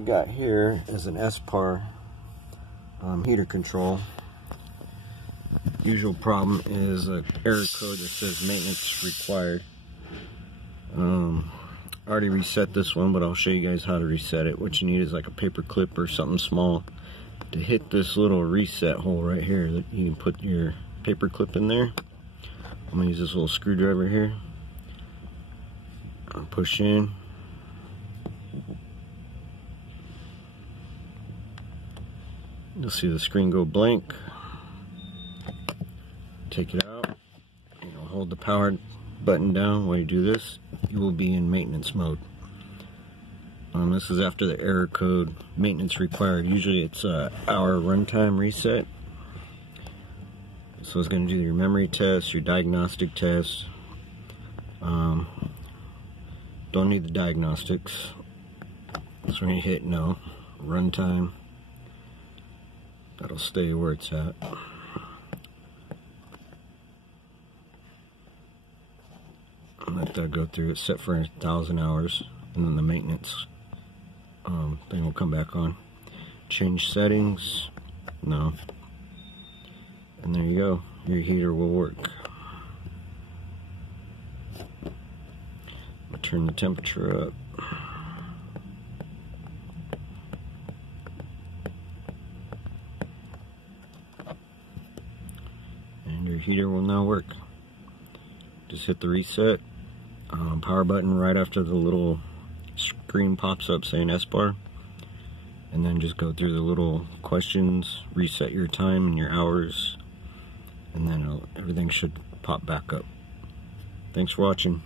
we got here is an Espar heater control. Usual problem is an error code that says maintenance required. I already reset this one, but I'll show you guys how to reset it. What you need is like a paper clip or something small to hit this little reset hole right here. That you can put your paper clip in there. I'm gonna use this little screwdriver here. I'll push in. You'll see the screen go blank. Take it out. You'll hold the power button down. While you do this, you will be in maintenance mode. This is after the error code, maintenance required. Usually it's an hour runtime reset. So it's going to do your memory test, your diagnostic test. Don't need the diagnostics. So when you hit no, runtime, that'll stay where it's at. Let that go through. It's set for 1,000 hours, and then the maintenance thing will come back on. Change settings, no, and there you go. Your heater will work. I'll turn the temperature up. And your heater will now work. Just hit the reset power button right after the little screen pops up saying Espar, and then just go through the little questions, reset your time and your hours, and then everything should pop back up. Thanks for watching.